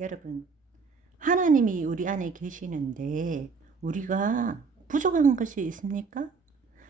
여러분, 하나님이 우리 안에 계시는데 우리가 부족한 것이 있습니까?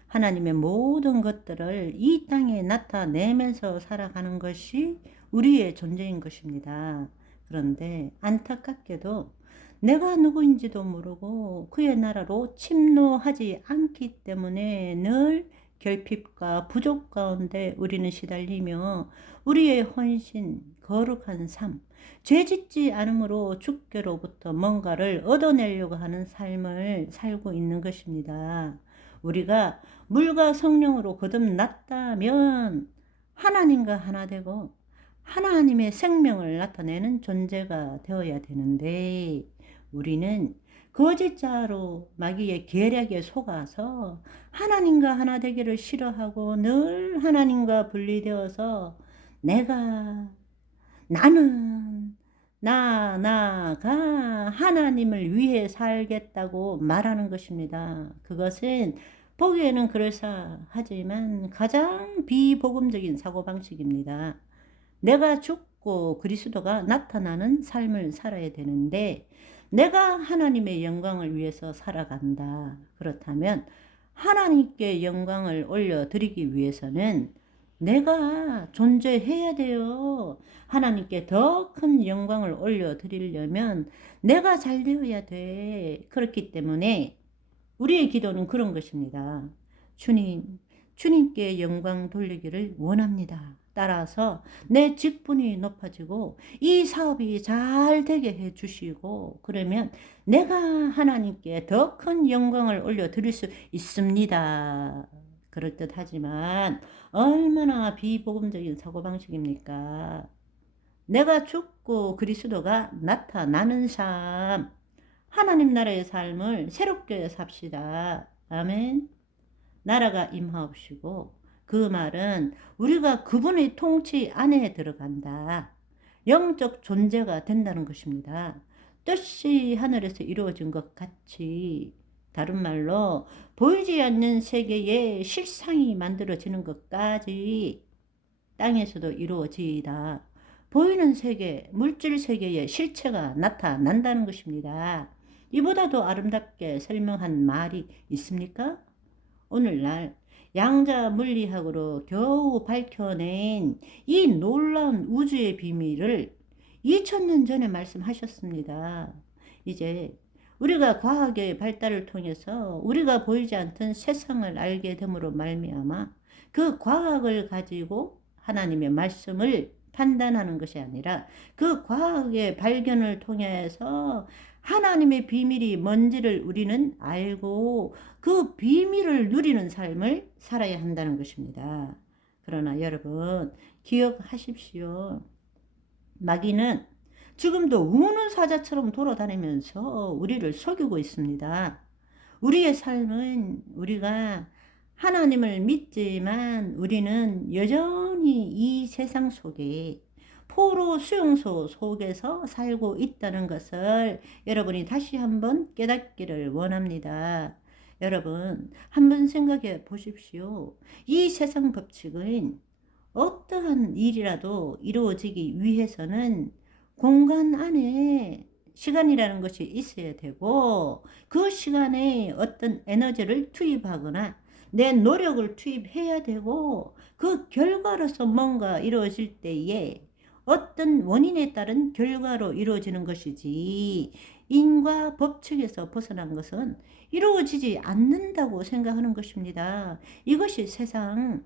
하나님의 모든 것들을 이 땅에 나타내면서 살아가는 것이 우리의 존재인 것입니다. 그런데 안타깝게도 내가 누구인지도 모르고 그의 나라로 침노하지 않기 때문에 늘 결핍과 부족 가운데 우리는 시달리며 우리의 헌신, 거룩한 삶, 죄짓지 않으므로 주께로부터 뭔가를 얻어내려고 하는 삶을 살고 있는 것입니다. 우리가 물과 성령으로 거듭났다면 하나님과 하나 되고 하나님의 생명을 나타내는 존재가 되어야 되는데 우리는 거짓자로 마귀의 계략에 속아서 하나님과 하나 되기를 싫어하고 늘 하나님과 분리되어서 나는 나가 하나님을 위해 살겠다고 말하는 것입니다. 그것은 보기에는 그럴싸하지만 가장 비복음적인 사고방식입니다. 내가 죽고 그리스도가 나타나는 삶을 살아야 되는데 내가 하나님의 영광을 위해서 살아간다. 그렇다면 하나님께 영광을 올려드리기 위해서는 내가 존재해야 돼요. 하나님께 더 큰 영광을 올려드리려면 내가 잘 되어야 돼. 그렇기 때문에 우리의 기도는 그런 것입니다. 주님께 영광 돌리기를 원합니다. 따라서 내 직분이 높아지고 이 사업이 잘 되게 해 주시고 그러면 내가 하나님께 더 큰 영광을 올려드릴 수 있습니다. 그럴듯하지만 얼마나 비복음적인 사고방식입니까? 내가 죽고 그리스도가 나타나는 삶, 하나님 나라의 삶을 새롭게 삽시다. 아멘. 나라가 임하옵시고 그 말은 우리가 그분의 통치 안에 들어간다. 영적 존재가 된다는 것입니다. 뜻이 하늘에서 이루어진 것 같이 다른 말로 보이지 않는 세계에 실상이 만들어지는 것까지 땅에서도 이루어지이다. 보이는 세계, 물질 세계에 실체가 나타난다는 것입니다. 이보다도 아름답게 설명한 말이 있습니까? 오늘날 양자 물리학으로 겨우 밝혀낸 이 놀라운 우주의 비밀을 2000년 전에 말씀하셨습니다. 이제 우리가 과학의 발달을 통해서 우리가 보이지 않던 세상을 알게 됨으로 말미암아 그 과학을 가지고 하나님의 말씀을 판단하는 것이 아니라 그 과학의 발견을 통해서 하나님의 비밀이 뭔지를 우리는 알고 그 비밀을 누리는 삶을 살아야 한다는 것입니다. 그러나 여러분 기억하십시오. 마귀는 지금도 우는 사자처럼 돌아다니면서 우리를 속이고 있습니다. 우리의 삶은 우리가 하나님을 믿지만 우리는 여전히 이 세상 속에 포로 수용소 속에서 살고 있다는 것을 여러분이 다시 한번 깨닫기를 원합니다. 여러분, 한번 생각해 보십시오. 이 세상 법칙은 어떠한 일이라도 이루어지기 위해서는 공간 안에 시간이라는 것이 있어야 되고 그 시간에 어떤 에너지를 투입하거나 내 노력을 투입해야 되고 그 결과로서 뭔가 이루어질 때에 어떤 원인에 따른 결과로 이루어지는 것이지 인과 법칙에서 벗어난 것은 이루어지지 않는다고 생각하는 것입니다. 이것이 세상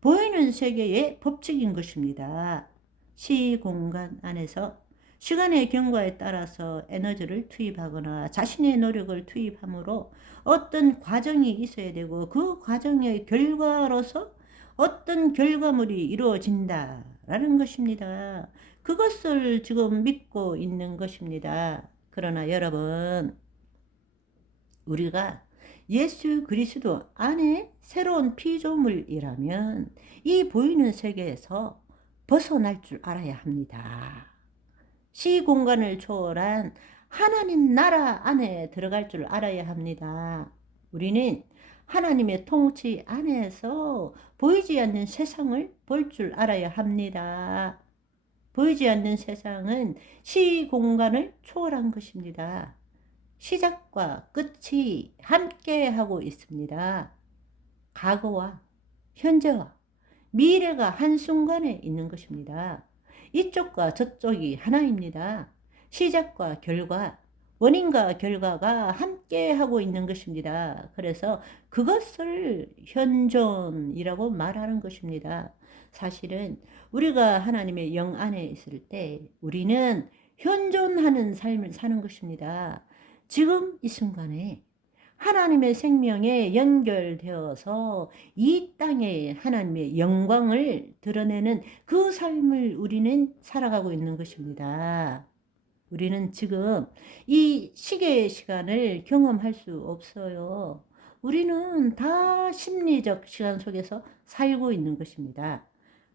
보이는 세계의 법칙인 것입니다. 시공간 안에서 시간의 경과에 따라서 에너지를 투입하거나 자신의 노력을 투입함으로 어떤 과정이 있어야 되고 그 과정의 결과로서 어떤 결과물이 이루어진다라는 것입니다. 그것을 지금 믿고 있는 것입니다. 그러나 여러분, 우리가 예수 그리스도 안에 새로운 피조물이라면 이 보이는 세계에서 벗어날 줄 알아야 합니다. 시공간을 초월한 하나님 나라 안에 들어갈 줄 알아야 합니다. 우리는 하나님의 통치 안에서 보이지 않는 세상을 볼 줄 알아야 합니다. 보이지 않는 세상은 시공간을 초월한 것입니다. 시작과 끝이 함께 하고 있습니다. 과거와 현재와 미래가 한순간에 있는 것입니다. 이쪽과 저쪽이 하나입니다. 시작과 결과, 원인과 결과가 함께 하고 있는 것입니다. 그래서 그것을 현존이라고 말하는 것입니다. 사실은 우리가 하나님의 영 안에 있을 때 우리는 현존하는 삶을 사는 것입니다. 지금 이 순간에 하나님의 생명에 연결되어서 이 땅에 하나님의 영광을 드러내는 그 삶을 우리는 살아가고 있는 것입니다. 우리는 지금 이 시계의 시간을 경험할 수 없어요. 우리는 다 심리적 시간 속에서 살고 있는 것입니다.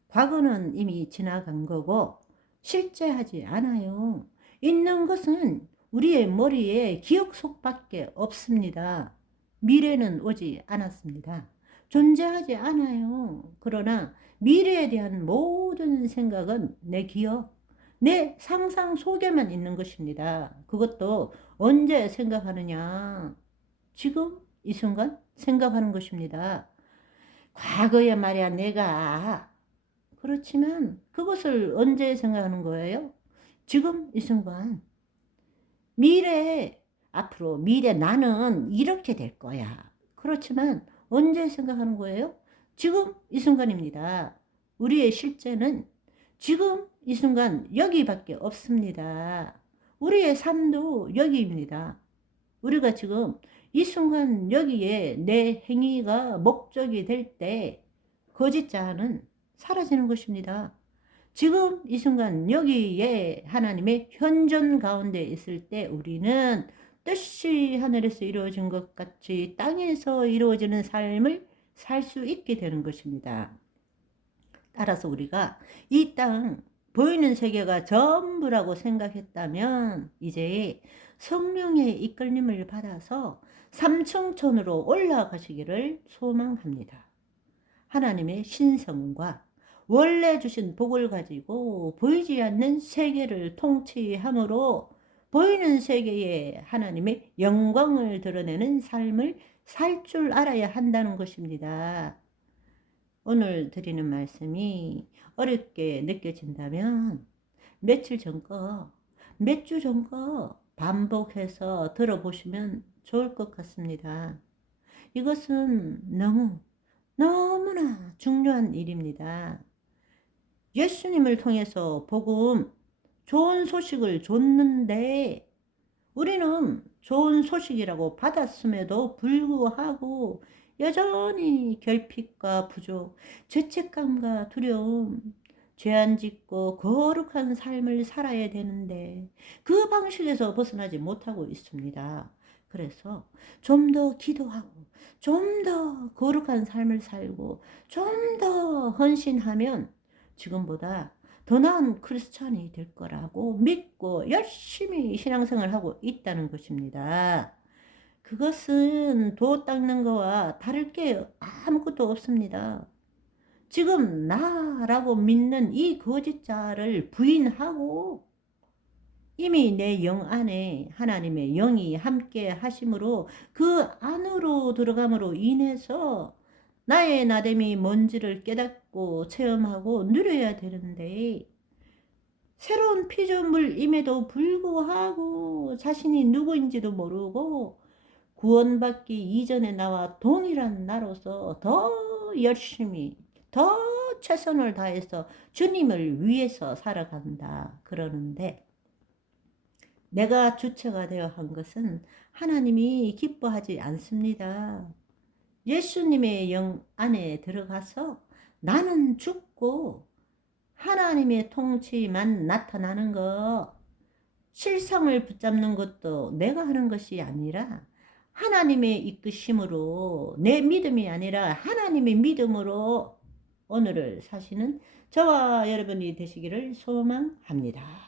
과거는 이미 지나간 거고 실제하지 않아요. 있는 것은 우리의 머리에 기억 속밖에 없습니다. 미래는 오지 않았습니다. 존재하지 않아요. 그러나 미래에 대한 모든 생각은 내 기억, 내 상상 속에만 있는 것입니다. 그것도 언제 생각하느냐? 지금 이 순간 생각하는 것입니다. 과거에 말이야 내가 그렇지만 그것을 언제 생각하는 거예요? 지금 이 순간. 미래에 앞으로 미래 나는 이렇게 될 거야. 그렇지만 언제 생각하는 거예요? 지금 이 순간입니다. 우리의 실제는 지금 이 순간 여기밖에 없습니다. 우리의 삶도 여기입니다. 우리가 지금 이 순간 여기에 내 행위가 목적이 될 때 거짓자는 사라지는 것입니다. 지금 이 순간 여기에 하나님의 현존 가운데 있을 때 우리는 뜻이 하늘에서 이루어진 것 같이 땅에서 이루어지는 삶을 살 수 있게 되는 것입니다. 따라서 우리가 이 땅 보이는 세계가 전부라고 생각했다면 이제 성령의 이끌림을 받아서 삼층천으로 올라가시기를 소망합니다. 하나님의 신성과 원래 주신 복을 가지고 보이지 않는 세계를 통치함으로 보이는 세계에 하나님의 영광을 드러내는 삶을 살 줄 알아야 한다는 것입니다. 오늘 드리는 말씀이 어렵게 느껴진다면 며칠 전 거, 몇 주 전 거 반복해서 들어보시면 좋을 것 같습니다. 이것은 너무나 중요한 일입니다. 예수님을 통해서 복음, 좋은 소식을 줬는데 우리는 좋은 소식이라고 받았음에도 불구하고 여전히 결핍과 부족, 죄책감과 두려움, 죄 안 짓고 거룩한 삶을 살아야 되는데 그 방식에서 벗어나지 못하고 있습니다. 그래서 좀 더 기도하고 좀 더 거룩한 삶을 살고 좀 더 헌신하면 지금보다 더 나은 크리스찬이 될 거라고 믿고 열심히 신앙생활하고 있다는 것입니다. 그것은 도 닦는 거와 다를 게 아무것도 없습니다. 지금 나라고 믿는 이 거짓자를 부인하고 이미 내 영 안에 하나님의 영이 함께 하심으로 그 안으로 들어감으로 인해서 나의 나됨이 뭔지를 깨닫고 체험하고 누려야 되는데 새로운 피조물임에도 불구하고 자신이 누구인지도 모르고 구원받기 이전에 나와 동일한 나로서 더 열심히 더 최선을 다해서 주님을 위해서 살아간다 그러는데 내가 주체가 되어 한 것은 하나님이 기뻐하지 않습니다. 예수님의 영 안에 들어가서 나는 죽고 하나님의 통치만 나타나는 것, 실상을 붙잡는 것도 내가 하는 것이 아니라 하나님의 이끄심으로 내 믿음이 아니라 하나님의 믿음으로 오늘을 사시는 저와 여러분이 되시기를 소망합니다.